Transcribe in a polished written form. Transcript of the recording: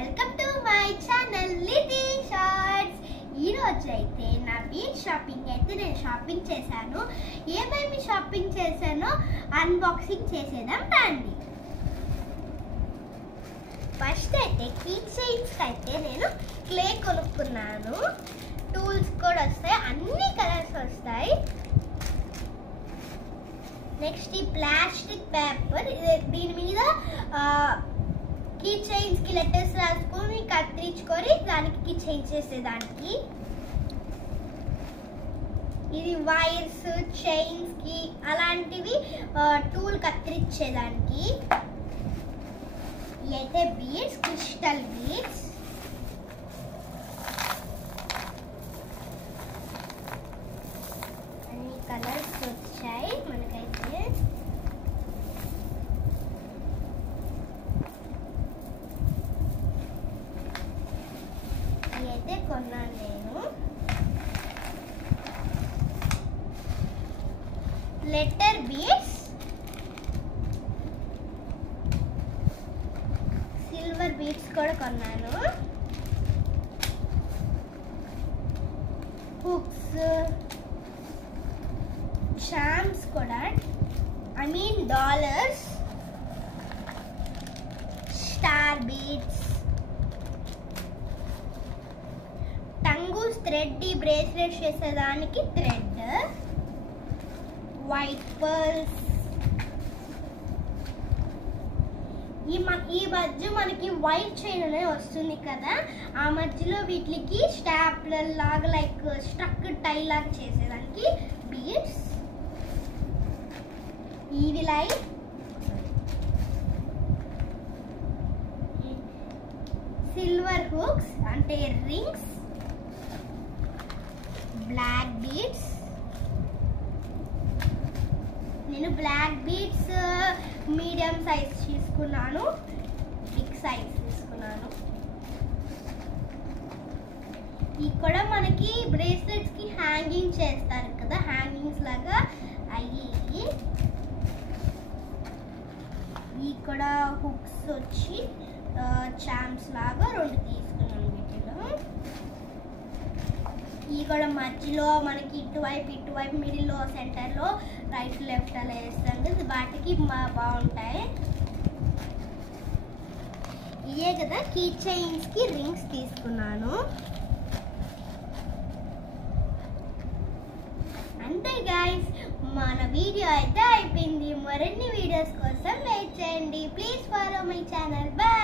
Welcome to my channel లిటీ shorts. ఈ రోజు అయితే నా బీచ్ షాపింగ్ అయితే నేను షాపింగ్ చేశాను. ఏమేమి షాపింగ్ చేశానో అన్బాక్సింగ్ చేసేద్దాం రండి. ఫస్ట్ అయితే కీ చైన్స్ అయితే నేను క్లే కొనుక్కున్నాను. టూల్స్ కూడా వస్తాయి, అన్ని కలర్స్ వస్తాయి. నెక్స్ట్ ఈ ప్లాస్టిక్ పేపర్, దీని మీద కీ చైన్స్ కి లెటర్స్ రాసుకొని కత్తిరించుకొని దానికి కీ చైన్స్ చేసేదానికి. ఇది వైర్స్ చైన్స్ కి అలాంటివి టూల్ కత్తిరించేదానికి. ఇవి అయితే బీడ్స్, క్రిస్టల్ బీడ్స్. అన్ని కలర్స్ వచ్చాయి మనకైతే. అయితే కొన్నాను నేను. లెటర్ బీడ్స్, సిల్వర్ బీడ్స్ కూడా కొన్నాను. హుక్స్, చామ్స్ కూడా, డాలర్స్, స్టార్ బీడ్స్, టంగూస్ థ్రెడ్, ఈ బ్రేస్లెట్ చేసేదానికి థ్రెడ్, వైట్ పర్ల్స్. ఈ మధ్య మనకి వైట్ చైన్ అనేది వస్తుంది కదా, ఆ మధ్యలో వీటికి స్టాప్లర్ లాగా లైక్ స్ట్రక్ టై లాగా చేసేదానికి బీడ్స్. ఇవి లైక్ సిల్వర్ హుక్స్ అంటే రింగ్స్, బ్లాక్ బీడ్స్. నేను బ్లాక్ బీడ్స్ మీడియం సైజ్ తీసుకున్నాను, బిగ్ సైజ్ తీసుకున్నాను. ఇక్కడ మనకి బ్రేస్లెట్స్ కి హ్యాంగింగ్ చేస్తారు కదా, హ్యాంగింగ్స్ లాగా అయ్యి. ఇక్కడ హుక్స్ వచ్చి చామ్స్ లాగా రెండు తీసుకున్నాను వీటిలో. ఇక్కడ మధ్యలో మనకి ఇటువైపు మిడిల్లో సెంటర్లో రైట్ లెఫ్ట్ అలా వేస్తాం కదా, వాటికి బాగుంటాయి. ఇవే కదా కీ చైన్స్ కి రింగ్స్ తీసుకున్నాను. అంతే గైస్, మన వీడియో అయితే అయిపోయింది. మరిన్ని వీడియోస్ కోసం వెయిట్ చేయండి. Please follow my channel. By.